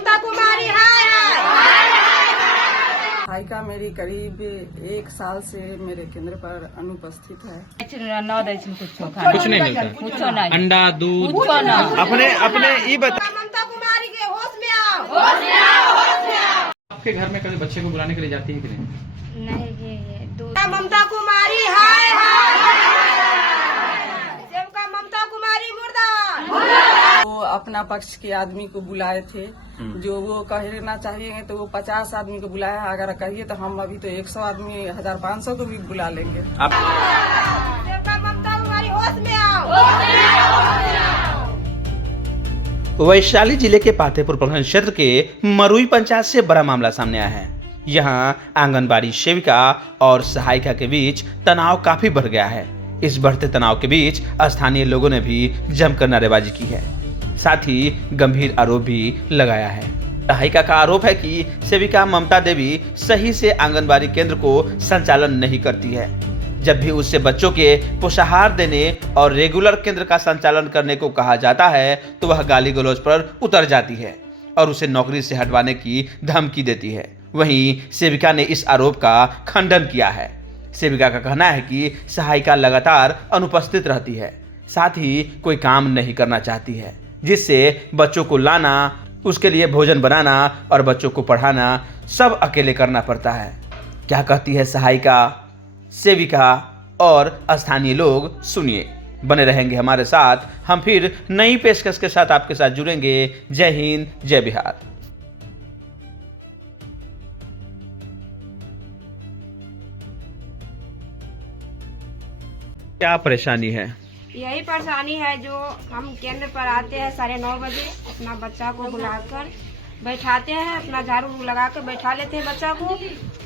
ममता कुमारी हाय हाय। सहायिका मेरी करीब 1 साल से मेरे केंद्र पर अनुपस्थित है। कुछ नहीं मिलता, कुछो नहीं, अंडा दूध कुछो नहीं। अपने ये बता, ममता कुमारी के होश में आओ, होश में आओ, होश में आओ। आपके घर में कभी बच्चे को बुलाने के लिए जाती है कि नहीं? नहीं, ये दूध। ममता कुमारी हाय हाय। सेवका ममता कुमारी मुर्दाबाद। वो अपना पक्ष के आदमी को बुलाए थे, जो वो कहना चाहिए तो वो 50 आदमी को बुलाया। अगर कहिए तो हम अभी तो 100 आदमी 1500 को भी बुला लेंगे। सेवका ममता कुमारी होश में आओ, होश में आओ, होश में आओ। वैशाली जिले के पातेपुर प्रखंड क्षेत्र के मरुई पंचायत से बड़ा मामला सामने आया है। यहाँ आंगनबाड़ी सेविका और सहायिका के बीच तनाव काफी बढ़ गया है। इस बढ़ते तनाव के बीच स्थानीय लोगों ने भी जमकर नारेबाजी की है, साथ ही गंभीर आरोप भी लगाया है। सहायिका का आरोप है कि सेविका ममता देवी सही से आंगनबाड़ी केंद्र को संचालन नहीं करती है। जब भी उससे बच्चों के पोषाहार देने और रेगुलर केंद्र का संचालन करने को कहा जाता है तो वह गाली गलौज पर उतर जाती है और उसे नौकरी से हटवाने की धमकी देती है। वहीं सेविका ने इस आरोप का खंडन किया है। सेविका का कहना है कि सहायिका लगातार अनुपस्थित रहती है, साथ ही कोई काम नहीं करना चाहती है, जिससे बच्चों को लाना, उसके लिए भोजन बनाना और बच्चों को पढ़ाना सब अकेले करना पड़ता है। क्या कहती है सहायिका, सेविका और स्थानीय लोग, सुनिए। बने रहेंगे हमारे साथ, हम फिर नई पेशकश के साथ आपके साथ जुड़ेंगे। जय हिंद, जय बिहार। क्या परेशानी है? यही परेशानी है जो हम केंद्र पर आते हैं 9:30 बजे, अपना बच्चा को बुलाकर बैठाते हैं, अपना झाड़ू लगा कर बैठा लेते हैं बच्चा को,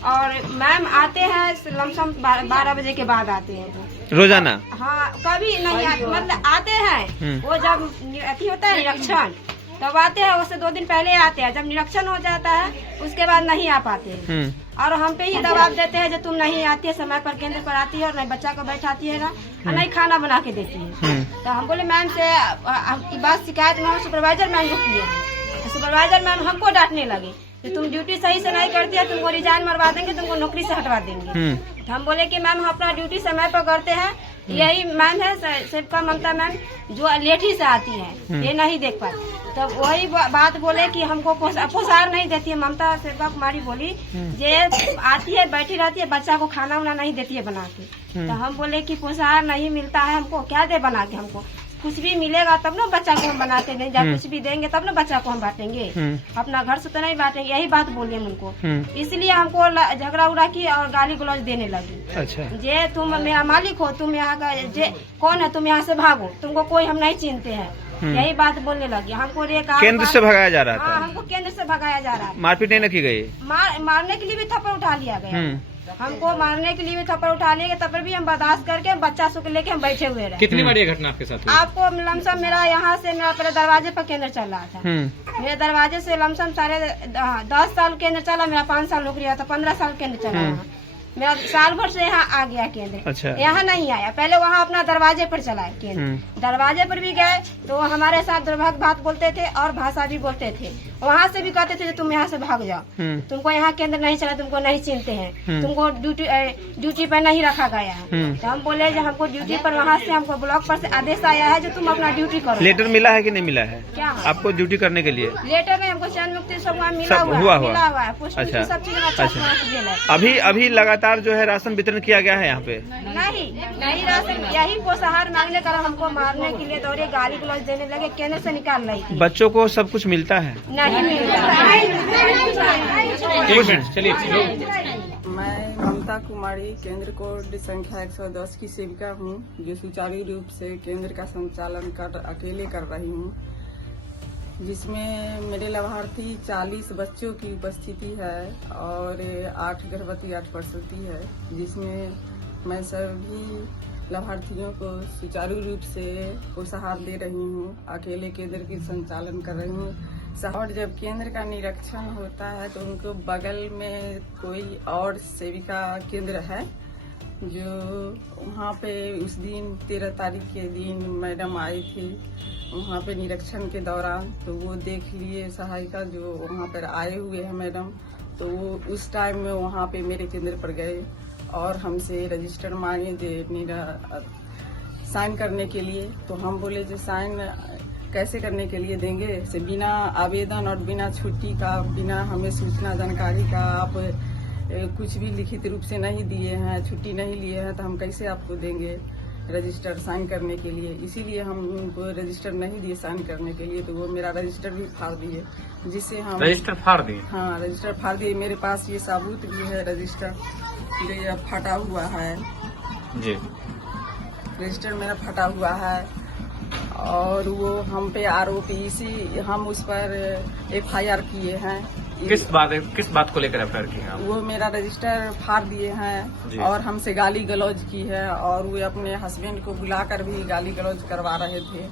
और मैम आते हैं लमसम 12 बजे के बाद आते हैं वो रोजाना? हाँ, कभी नहीं आते, मतलब आते हैं वो जब अथी होता है निरीक्षण तब आते हैं, उससे 2 दिन पहले आते हैं। जब निरीक्षण हो जाता है उसके बाद नहीं आ पाते हैं और हम पे ही दबाव देते हैं जो तुम नहीं आती है, समय पर केंद्र पर आती है और नहीं बच्चा को बैठाती है ना, नहीं खाना बना के देती है। तो हम बोले मैम से बात शिकायत में हम सुपरवाइजर मैम को किए हैं। सुपरवाइजर मैम हमको डांटने लगे कि तुम ड्यूटी सही से नहीं करती है, तुमको रिजाइन मरवा देंगे, तुमको नौकरी से हटवा देंगे। तो हम बोले कि मैम हम अपना ड्यूटी समय पर करते हैं। यही मैम है सेवका ममता मैम जो लेट ही से आती है, ये नहीं देख पाती। तब वही बात बोले कि हमको पोषाहार नहीं देती है। ममता सेवका कुमारी बोली जे आती है, बैठी रहती है, बच्चा को खाना वाना नहीं देती है बना के। तो हम बोले कि पोषाहार नहीं मिलता है, हमको क्या दे बना के, हमको कुछ भी मिलेगा तब ना बच्चा को हम बनाते नहीं, जब कुछ भी देंगे तब ना बच्चा को हम बांटेंगे, अपना घर से तो नहीं बांटेंगे। यही बात बोली हम उनको, इसलिए हमको झगड़ा उड़ा की और गाली गलौज देने लगी। अच्छा। जे तुम मेरा मालिक हो, तुम यहाँ का जे कौन है, तुम यहाँ से भागो, तुमको कोई हम नहीं चिन्हते हैं। यही बात बोलने लगी। हमको केंद्र से भगाया जा रहा था? हमको केंद्र से भगाया जा रहा है। मारपीट नहीं की गई? मारने के लिए भी थप्पड़ उठा लिया गया। हमको मारने के लिए भी थप्पड़ उठा लिए, तब पर भी हम बर्दाश्त करके बच्चा सुख लेके हम बैठे हुए रहे। कितनी बार ये घटना आपके साथ हुई? आपको लमसम मेरा यहाँ से मेरा पहले दरवाजे पर केंद्र चल रहा था। मेरे दरवाजे से लमसम 10 साल केंद्र चला, मेरा 5 साल नौकरी रहा था, 15 साल केंद्र चला यहाँ। मेरा साल भर से यहाँ आ गया केंद्र। अच्छा। यहाँ नहीं आया, पहले वहाँ अपना दरवाजे पर चला है केंद्र। दरवाजे पर भी गए तो हमारे साथ दुर्भाग्य बात बोलते थे और भाषा भी बोलते थे। वहाँ से भी कहते थे तुम यहाँ से भाग जाओ, तुमको यहाँ केंद्र नहीं चला, तुमको नहीं चिनते हैं, तुमको ड्यूटी पर नहीं रखा गया है। तो हम बोले जो हमको ड्यूटी पर वहाँ से हमको ब्लॉक पर से आदेश आया है जो तुम अपना ड्यूटी करो। लेटर मिला है कि नहीं मिला है? क्या आपको ड्यूटी करने के लिए? लेटर में हमको चयन मुक्ति सब मिला सब हुआ हुआ? है, अच्छा। सब चीज। अभी लगातार जो है राशन वितरण किया गया है यहाँ पे? नहीं राशन, यही पोषाहार मांगने का हमको मारने के लिए दौड़े, गाली गलौज देने लगे, केंद्र से निकाल रही थी। बच्चों को सब कुछ मिलता है? नहीं मिलता। चलिए। मैं ममता कुमारी केंद्र कोड संख्या 110 की सेविका हूँ, जो सुचारू रूप से केंद्र का संचालन अकेले कर रही हूँ, जिसमें मेरे लाभार्थी 40 बच्चों की उपस्थिति है और 8 गर्भवती 8 प्रसूति है, जिसमें मैं सभी लाभार्थियों को सुचारू रूप से पोषाहार दे रही हूँ, अकेले केंद्र की संचालन कर रही हूँ। और जब केंद्र का निरीक्षण होता है तो उनको बगल में कोई और सेविका केंद्र है जो वहाँ पे उस दिन 13 तारीख के दिन मैडम आई थी वहाँ पे निरीक्षण के दौरान, तो वो देख लिए सहायिका जो वहाँ पर आए हुए हैं मैडम, तो वो उस टाइम में वहाँ पे मेरे केंद्र पर गए और हमसे रजिस्टर मांगे मेरा साइन करने के लिए। तो हम बोले जो साइन कैसे करने के लिए देंगे, से बिना आवेदन और बिना छुट्टी का, बिना हमें सूचना जानकारी का आप कुछ भी लिखित रूप से नहीं दिए हैं, छुट्टी नहीं लिए हैं, तो हम कैसे आपको देंगे रजिस्टर साइन करने के लिए। इसीलिए हम उनको रजिस्टर नहीं दिए साइन करने के लिए, तो वो मेरा रजिस्टर भी फाड़ दिए, जिससे हम रजिस्टर फाड़ दिए। हाँ, रजिस्टर फाड़ दिए। मेरे पास ये सबूत भी है, रजिस्टर ये फटा हुआ है जी, रजिस्टर मेरा फटा हुआ है। और वो हम पे आरोप इसी हम उस पर FIR किए हैं। किस बात को लेकर FIR किए आप? वो मेरा रजिस्टर फाड़ दिए हैं और हमसे गाली गलौज की है, और वो अपने हस्बैंड को बुलाकर भी गाली गलौज करवा रहे थे।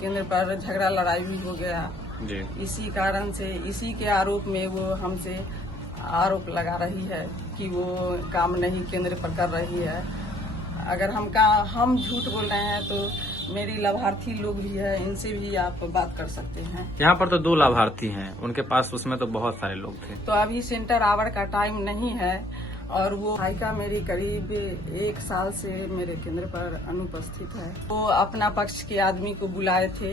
केंद्र पर झगड़ा लड़ाई भी हो गया जी। इसी कारण से, इसी के आरोप में वो हमसे आरोप लगा रही है कि वो काम नहीं केंद्र पर कर रही है। अगर हम झूठ बोल रहे हैं तो मेरी लाभार्थी लोग भी है, इनसे भी आप बात कर सकते हैं। यहाँ पर तो 2 लाभार्थी हैं, उनके पास उसमें तो बहुत सारे लोग थे। तो अभी सेंटर आवर का टाइम नहीं है, और वो सहायिका मेरी करीब 1 साल से मेरे केंद्र पर अनुपस्थित है। वो अपना पक्ष के आदमी को बुलाए थे,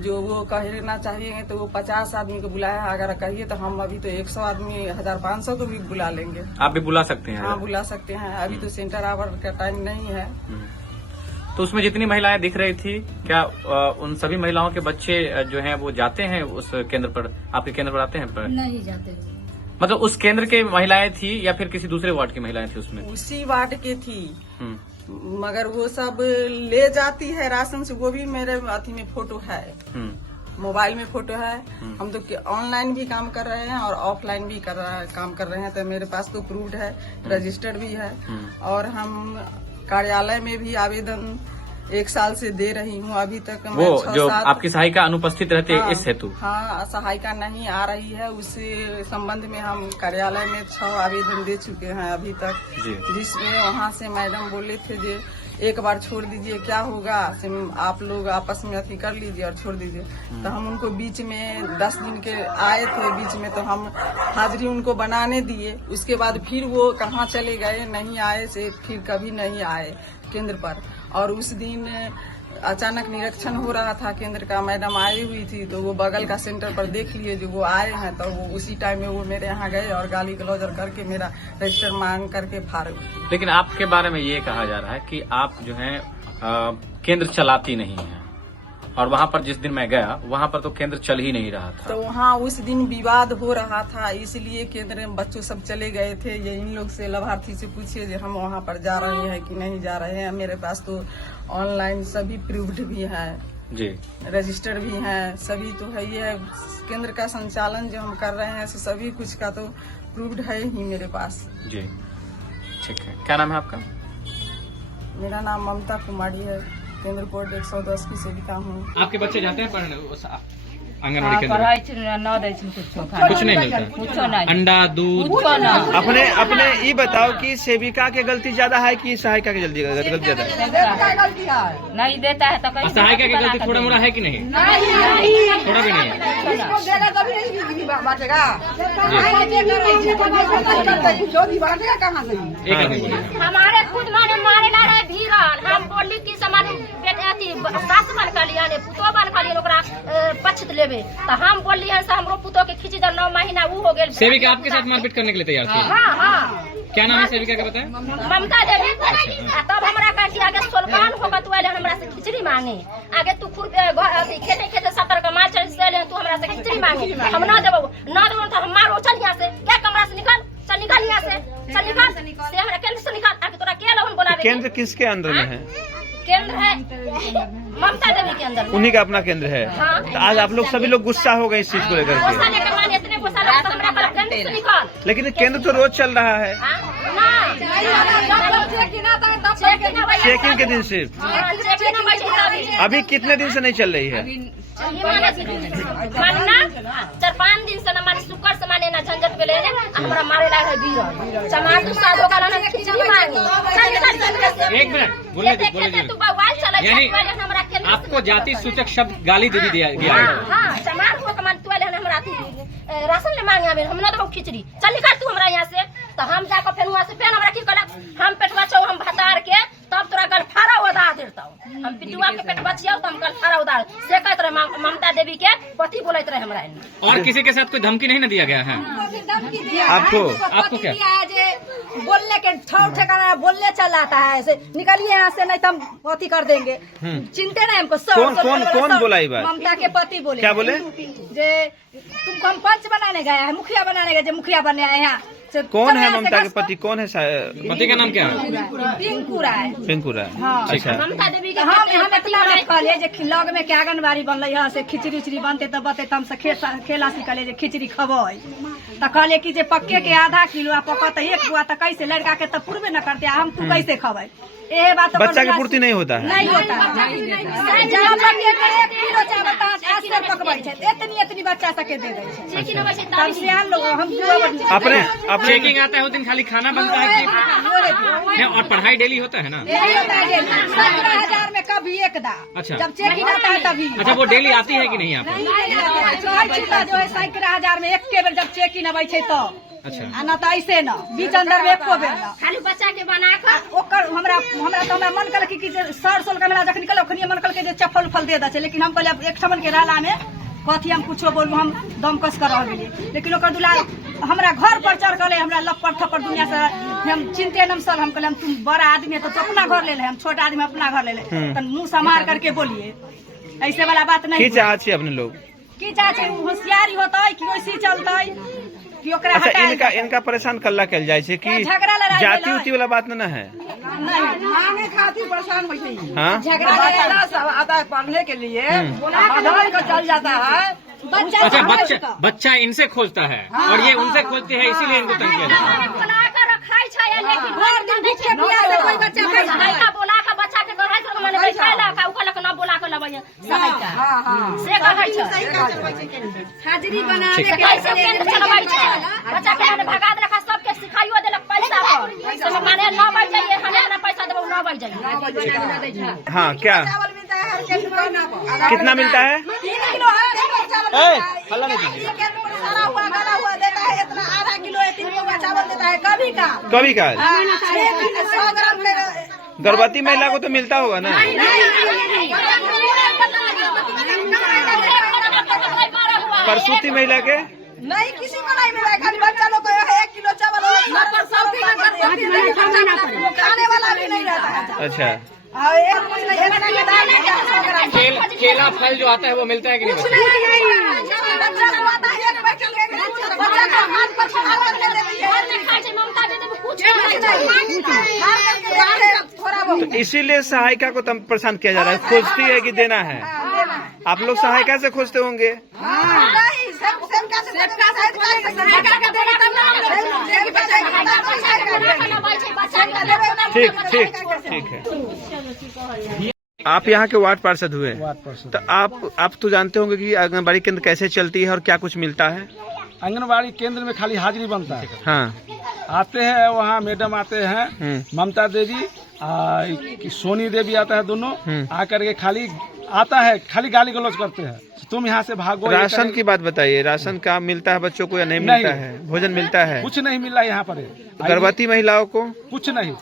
जो वो कहना चाहिए तो वो 50 आदमी को बुलाया। अगर कहिए तो हम अभी तो 100 आदमी 1500 को भी बुला लेंगे। आप भी बुला सकते हैं? हाँ, बुला सकते हैं। अभी तो सेंटर आवर का टाइम नहीं है। तो उसमें जितनी महिलाएं दिख रही थी, क्या उन सभी महिलाओं के बच्चे जो हैं वो जाते हैं उस केंद्र पर, आपके केंद्र पर आते हैं पर? नहीं जाते। मतलब उस केंद्र के महिलाएं थी या फिर किसी दूसरे वार्ड की महिलाएं थी उसमें? उसी वार्ड के थी, मगर वो सब ले जाती है राशन से। वो भी मेरे अथी में फोटो है, मोबाइल में फोटो है। हम तो ऑनलाइन भी काम कर रहे हैं और ऑफलाइन भी काम कर रहे हैं, तो मेरे पास तो प्रूव्ड है, रजिस्टर्ड भी है। और हम कार्यालय में भी आवेदन 1 साल से दे रही हूँ अभी तक। वो जो आपकी सहायिका अनुपस्थित रहती है इस हेतु? हाँ, सहायिका नहीं आ रही है, उसी संबंध में हम कार्यालय में 6 आवेदन दे चुके हैं अभी तक, जिसमें वहाँ से मैडम बोले थे जो एक बार छोड़ दीजिए, क्या होगा, आप लोग आपस में अथी कर लीजिए और छोड़ दीजिए। तो हम उनको बीच में 10 दिन के आए थे, बीच में तो हम हाजिरी उनको बनाने दिए। उसके बाद फिर वो कहाँ चले गए, नहीं आए, से फिर कभी नहीं आए केंद्र पर। और उस दिन अचानक निरीक्षण हो रहा था केंद्र का, मैडम आई हुई थी, तो वो बगल का सेंटर पर देख लिए जो वो आए हैं, तो वो उसी टाइम में वो मेरे यहाँ गए और गाली गलौज करके मेरा रजिस्टर मांग करके फाड़। लेकिन आपके बारे में ये कहा जा रहा है कि आप जो है केंद्र चलाती नहीं है, और वहाँ पर जिस दिन मैं गया वहाँ पर तो केंद्र चल ही नहीं रहा था। तो वहाँ उस दिन विवाद हो रहा था, इसलिए केंद्र में बच्चों सब चले गए थे। ये इन लोग से, लाभार्थी से पूछिए जो हम वहाँ पर जा रहे हैं कि नहीं जा रहे हैं। मेरे पास तो ऑनलाइन सभी प्रूव्ड भी है जी, रजिस्टर भी है, सभी तो है। ये केंद्र का संचालन जो हम कर रहे हैं सभी कुछ का तो प्रूव्ड है ही मेरे पास जी। ठीक है, क्या नाम है आपका? मेरा नाम ममता कुमारी है, केंद्र कोड 110 की सेविका हूँ। आपके बच्चे जाते हैं पढ़ने आंगनबाड़ी केंद्र? कुछ नहीं मिलता, अंडा दूध? अपने ये बताओ कि सेविका के गलती ज्यादा है कि सहायिका की गलती ज्यादा है? नहीं देता है तो सहायिका की गलती थोड़ा मोड़ा है कि नहीं? थोड़ा भी नहीं है। हमारे खुद मारे ला रहे धीरल, हम बोली की सामान सास बन कर लिया, पुतो बन कर लिया, पछत लेबे, तो हम बोली है हमरो पुतो के खींची 9 महीना वो हो गए। सेविका आपके साथ मारपीट करने के लिए तैयार थी? हाँ हाँ। क्या नाम है सेविका का बताएं? ममता देवी। तब हमरा कह कि आगे सोलकान होगा तू हमरा से खिचड़ी मांगे, आगे तू खुद खेते खेते 70 का माल चल तू हमरा से खिचड़ी मांगे, हम ना देबो तो हम मारो, चल यहाँ से, क्या कमरा से निकल, चल निकल यहाँ से, चल निकल से हमरा केंद्र से निकल, आगे तोरा क्या लोगन बोला। केंद्र किसके अंदर में है? केंद्र है ममता देवी के अंदर, उन्हीं का अपना केंद्र है। हाँ। तो आज आप लोग सभी लोग गुस्सा हो गए इस चीज को लेकर के। लेकिन केंद्र तो रोज चल रहा है, चेकिंग के दिन सिर्फ। अभी कितने दिन से नहीं चल रही है? 4-5 दिन से, शुक्र से ने ना झंझट के लेने हमरा मारे लागे बीर समाज के साथ होगा ना खिचड़ी मांगी। एक मिनट बोलने दीजिए। तू बवाल चला यानी हमरा के आपको जाति सूचक शब्द गाली दे दिया गया है। हां समाज को कमान तू ले हमरा राशन ले मांगे हमें हम ना दो खिचड़ी चल निकाल तू हमरा यहाँ से। तो हम जाकर फिर वहां से फिर हमरा की कला हम पेटवा छौ हम भतार के तब तोरा गल फारा उदा देता हम पिटुआ के पेट बचिया तो हम गल फारा उदा से कहत रहे ममता देवी के पति बोलत रहे हमरा। और किसी के साथ कोई धमकी नहीं ना दिया गया है आपको क्या बोलने के ठौर ठिकाना बोलने चल आता है ऐसे निकलिए यहाँ से नहीं तो हम अथी कर देंगे। चिंते नहीं हमको कौन बोला ये बात? ममता के पति बोले। क्या बोले? जे तुमको हम पंच बनाने गए हैं मुखिया बनाने गए मुखिया बने आए यहाँ। कौन है ममता के पति? कौन है? पति का नाम क्या है? पिंकू राय। पिंकू राय। हाँ अच्छा ममता देवी के हम इतना बात कहलिए जे लग में के आंगनबाड़ी बनल यहाँ से खिचड़ी उचड़ी बनते तब बते हम से खेला सिखले जे खिचड़ी खबई तो कहले कि जे पक्के के आधा किलो आ पकत एक बुआ तो कैसे लड़का के तो पूर्वे न करते हम तू कैसे खबई ये बात बच्चा की पूर्ति नहीं होता है। नहीं होता जहाँ पक्के के 1 किलो चावल आज से पकबई है इतनी बच्चा सके दे दे तब से हम लोग हम अपने चेकिंग आता है उस दिन खाली खाना बनता है कि और पढ़ाई डेली होता है ना? 17,000 में कभी एक दा। अच्छा। जब चेकिंग आता है तभी। अच्छा वो डेली आती है कि नहीं आप? जो है 17,000 में एक के बेर जब चेकिंग अबै छै तो अच्छा ना तो ऐसे न बीच अंदर में एको बेर न खाली बच्चा के बना कर ओकर हमरा तो हमरा मन कल कि सर सोल कैमरा जखन निकल ओखनी मन कल के जे चप्पल उफल दे दै छै लेकिन हम कहले एक ठमन के रहला में कथी हम कुछो बोलबो हम दम कस कर रह गेलिए लेकिन ओकर दुलार हमरा घर पर चढ़ गले हमरा लपड़ थप्पड़ दुनिया से हम चिंते नम सल हम कहले हम तुम बड़ा आदमी है तो अपना घर ले ले हम छोटा आदमी अपना घर ले ले तो मुंह संभाल करके बोलिए ऐसे वाला बात नहीं। की चाहत छी अपने लोग? की चाहे होशियारी होता कि वैसी चलता कि ओकरा अच्छा इनका परेशान कल्ला कल जाए छे कि झगड़ा लड़ाई जाति उति वाला बात न है? मांगे खातिर परेशान होती है। हाँ झगड़ा सब आता है पढ़ने के लिए आधार का चल जाता है। अच्छा बच्चा इनसे खोजता है और ये उनसे खोजते हैं इसीलिए इनको तंग किया जाता है। बुला कर रखाई छै लेकिन हर दिन भूखे बिया से कोई बच्चा सहायता बोला के बच्चा के गढ़ाई से माने बैठाला का उकल के न बोला के लबैया सहायता से कहै छै हाजिरी बना के कैसे केंद्र चलबै छै बच्चा के माने भगा देलक सब के सिखाइयो देलक पैसा पर से माने न बाज जाइए हमें ना पैसा देबो न बाज जाइए। हाँ क्या कितना मिलता है? 3 किलो हल्ला नहीं कीजिए। सारा हुआ गला हुआ देता है इतना आधा किलो 3 किलो चावल देता है कभी का 100 ग्राम गर्भवती महिला को तो मिलता होगा ना? प्रसूति महिला के नहीं किसी को नहीं मिला खाली बच्चा लोग को 1 किलो चावल खाने वाला भी नहीं रहता है। अच्छा केला फल जो आता है वो मिलता है कि नहीं? बच्चा को आता है एक पैकेट बच्चा का हाथ पर संभाल कर दे दी है ममता दे देबो कुछ थोड़ा बहुत तो इसीलिए सहायिका को परेशान किया जा रहा है। खोजती है कि देना है? आप लोग सहायिका से खोजते होंगे? नहीं सबका ठीक है। आप यहाँ के वार्ड पार्षद हुए तो आप तो जानते होंगे कि आंगनबाड़ी केंद्र कैसे चलती है और क्या कुछ मिलता है? आंगनबाड़ी केंद्र में खाली हाजिरी बनता है। हाँ आते हैं वहाँ मैडम आते हैं ममता देवी सोनी देवी आता है दोनों आकर के खाली आता है खाली गाली गलौज करते हैं तुम यहाँ से भागो। राशन की बात बताइए, राशन का मिलता है बच्चों को या नहीं मिलता है? भोजन मिलता है? कुछ नहीं मिला यहाँ पर। गर्भवती महिलाओं को कुछ नहीं।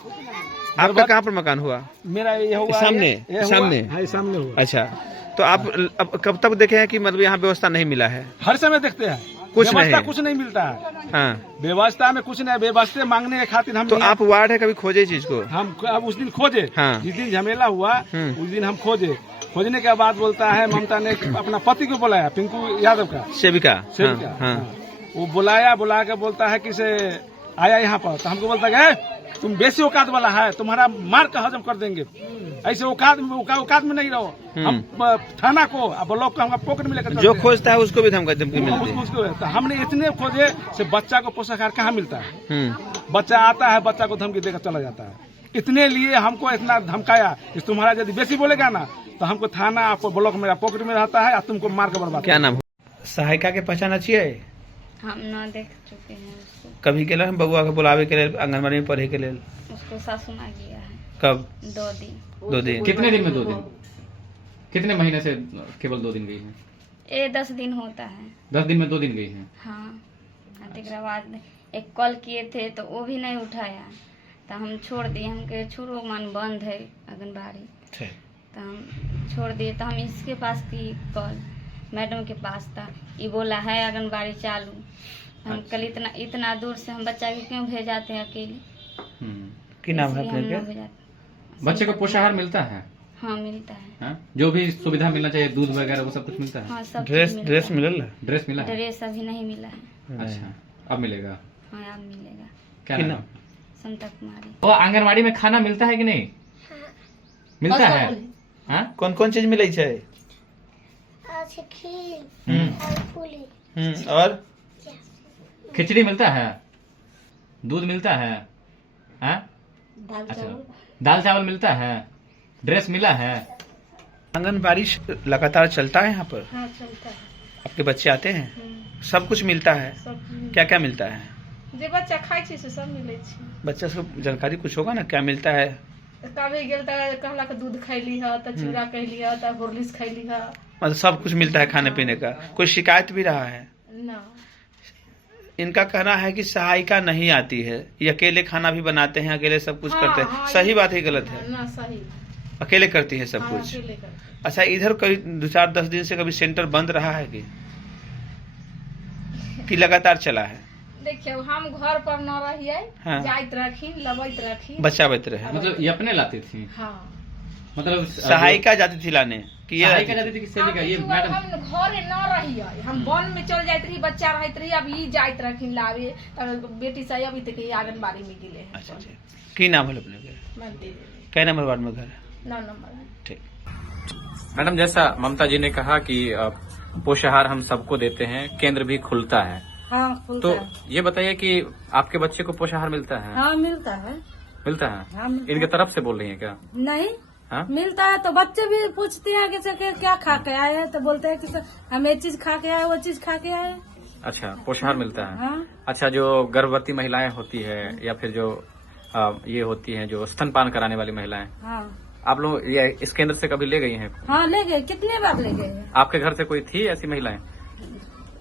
आपका कहाँ पर मकान हुआ? मेरा ये हुआ सामने सामने हुआ। अच्छा तो आप कब तक देखे हैं कि मतलब यहाँ व्यवस्था नहीं मिला है? हर समय देखते हैं कुछ नहीं मिलता है। हाँ व्यवस्था में कुछ नहीं, व्यवस्था मांगने के खातिर हम तो आप वार्ड है कभी खोजे चीज को? हम अब उस दिन खोजे। हाँ। जिस दिन झमेला हुआ उस दिन हम खोजने के बाद बोलता है ममता ने अपना पति को बुलाया पिंकू यादव का सेविका। हाँ। वो बुला के बोलता है कि से आया यहाँ पर तो हमको बोलता है तुम बेसी औकात वाला है तुम्हारा मार का हजम कर देंगे ऐसे औकात में नहीं रहो। हम थाना को ब्लॉक को हम पॉकेट में लेकर जो खोजता है उसको भी धमकी मिलती है। तो हमने इतने खोजे से बच्चा को पोषाहार कहाँ मिलता है? बच्चा आता है बच्चा को धमकी देकर चला जाता है। इतने लिए हमको इतना धमकाया कि तुम्हारा यदि बेसी बोलेगा ना तो हमको थाना आपको ब्लॉक मेरा पॉकेट में रहता है और तुमको मार कर बर्बाद। क्या नाम? सहायिका के पहचान अच्छी है? हम ना देख चुके हैं उसको। कभी गेल हैं बबुआ के बुलावे के लिए आंगनबाड़ी में पढ़े के लिए? उसको सासू माँ गया है। कब? 2 दिन। 2 दिन? कितने दिन में 2 दिन? कितने महीने से केवल 2 दिन गई है? ये 10 दिन होता है। 10 दिन में 2 दिन गई है? हाँ। तेकरा बाद एक कॉल किए थे तो वो भी नहीं उठाया, तो हम छोड़ दिए। हम कहे छोड़ो, मन बंद है आंगनबाड़ी, तो हम छोड़ दिए। तो हम इसके पास की कॉल, मैडम के पास था, ये बोला है आंगनबाड़ी चालू। हम कल इतना दूर से हम बच्चा के क्यों भेजाते हैं अकेले? की नाम है इसलिए हम अपने लोग के? भेजाते। बच्चे को पोषाहार मिलता है? हाँ मिलता है। हाँ? जो भी सुविधा मिलना चाहिए, दूध वगैरह वो सब कुछ मिलता है? हाँ सब ड्रेस चीज़ ड्रेस मिलता मिलल? ड्रेस मिला है। है? ड्रेस अभी नहीं मिला है। अच्छा, अब मिलेगा? हाँ अब मिलेगा। क्या कि नाम? नाम? समता कुमारी। वो आंगनबाड़ी में खाना मिलता है कि नहीं? मिलता है? हाँ? कौन कौन चीज मिले छै? और खिचड़ी मिलता है? दूध मिलता है? हाँ? अच्छा, दाल चावल मिलता है? ड्रेस मिला है? आंगनबाड़ी लगातार चलता है यहाँ पर? हाँ चलता है। आपके बच्चे आते हैं? सब कुछ मिलता है? क्या क्या मिलता है? जे बच्चा खाई छै से सब मिले छै। बच्चा सब जानकारी कुछ होगा ना, क्या मिलता है? कभी गेल त कहला के दूध खैली है, त चूड़ा खैली है, त हॉर्लिक्स खैली है। मतलब सब कुछ मिलता है खाने पीने का? कोई शिकायत भी रहा है? ना इनका कहना है कि सहायिका नहीं आती है, ये अकेले खाना भी बनाते हैं, अकेले सब कुछ हाँ, करते हैं। हाँ, सही ये- बात है गलत है? ना सही। अकेले करती है सब हाँ, कुछ? अकेले करते। अच्छा, इधर कभी 2-4-10 दिन से कभी सेंटर बंद रहा है कि लगातार चला है? देखियो हम घर पर न रहिए, हाँ। जाइत रखी, लबैत रखी। बच्चा बच रहे? मतलब ये अपने लाती थी? हाँ मतलब सहायिका जाती थी लाने कि ये सहायिका जाती थी कि सेविका? ये हम मैडम घरे न रहिए, हम वन में चल जाइत रही, बच्चा रहत रही, अब ई जाइत रखी लावे। बेटी से अभी तक आंगनबाड़ी में गेले हैं। अच्छा अच्छा, की नाम है अपने के? मैं दे देली। कै नंबर वार्ड में घर है? 9 नंबर है। ठीक। मैडम, जैसा ममता जी ने कहा कि पोषाहार हम सबको देते हैं, केंद्र भी खुलता है, हाँ खुलता तो है। ये बताइए कि आपके बच्चे को पोषाहार मिलता है? हाँ मिलता है। मिलता है? हाँ मिलता इनके तरफ से बोल रही है क्या? नहीं हाँ? मिलता है तो बच्चे भी पूछते हैं कि सर क्या खा के आए हैं, तो बोलते हैं कि सर हम ये चीज खा के आए, वो चीज खा के आए। अच्छा, पोषाहार मिलता है। हाँ अच्छा, जो गर्भवती महिलाएं होती है या फिर जो ये होती हैं जो स्तनपान कराने वाली महिलाएं, हाँ आप लोग ये इस केंद्र से कभी ले गई हैं? हाँ ले गए, कितने बार ले गए। आपके घर से कोई थी ऐसी महिलाएं?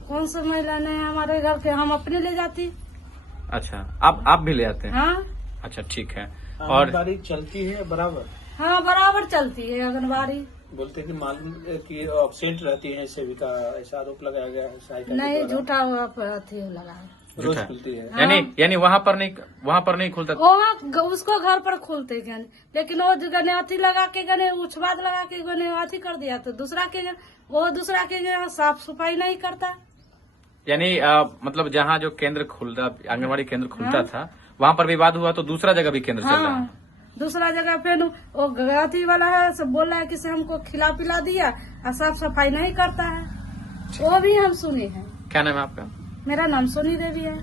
कौन सा महिला नहीं हमारे घर के, हम अपने ले जाती। अच्छा, आप भी ले आते हैं? हाँ अच्छा, ठीक है। और चलती है बराबर? हाँ बराबर चलती है आंगनबाड़ी। बोलते कि मालूम कि एब्सेंट रहती है सेविका, ऐसा आरोप लगाया गया है सहायिका के नहीं द्वारा। झूठा हुआ अथी लगा है। रोज झूठा। खुलती है? यानी वहाँ पर नहीं खुलता? वहाँ उसको घर पर खोलते गए, लेकिन वो गने अथी लगा के गने उछवाद लगा के गने अथी कर दिया, तो दूसरा के यहाँ साफ सफाई नहीं करता। यानी मतलब जहाँ जो केंद्र खुलता, आंगनबाड़ी केंद्र खुलता था, वहाँ पर विवाद हुआ तो दूसरा जगह भी केंद्र चल रहा है? हाँ दूसरा जगह पे वो अथी वाला है, सब बोल रहा है कि से हमको खिला पिला दिया और साफ सफाई नहीं करता है, वो भी हम सुने हैं। क्या नाम है आपका? मेरा नाम सोनी देवी है।